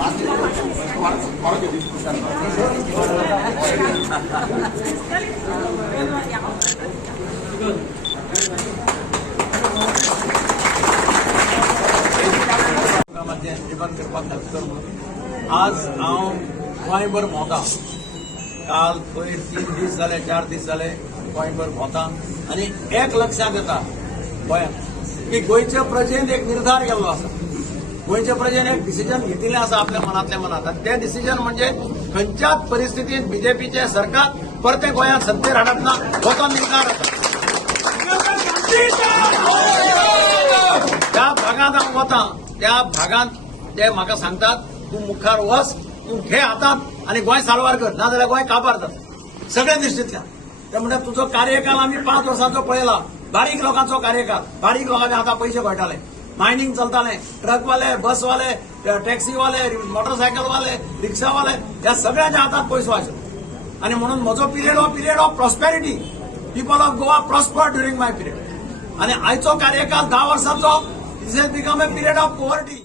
आज हांव गोंयभर भोंवता. काल पयर 3 दीस जाले 4 दीस जाले गोंयभर भोंवता आनी एक लक्षात येता गोंयांत की गोंयच्या प्रजेन एक निर्धार केल्लो आसा. गोंयच्या प्रजेन एक डिसिजन घेतिल्लें आसा आपल्या मनांतल्या मनांत. आनी तें डिसिजन म्हणजे खंयच्याच परिस्थितींत बीजेपीचे सरकार परते गोंयांत सत्तेर हाडप ना हो तो निर्धार आसा. त्या भागांत हांव वता त्या भागांत ते म्हाका सांगतात तूं मुखार वच, तूं घे हातांत आनी गोंय साल्वार कर, नाजाल्यार गोंय काबार जाता सगळ्या दृश्टींतल्यान. ते म्हणटा तुजो कार्यकाल आमी 5 वर्सांचो पळयला. बारीक लोकांचो कार्यकाल, बारीक लोकांचे हातां पयशे घोटाले, मायनिंग चलतालें, ट्रकवाले, बसवाले, टॅक्सीवाले, मोटरसायकलवाले, रिक्षावाले ह्या सगळ्यांच्या हातांत पयसो आशिल्लो. आनी म्हणून म्हजो पिरियड हो period of prosperity. People of Goa prosper during my period. आनी आयचो कार्यकाल 10 वर्सांचो is become a period of poverty.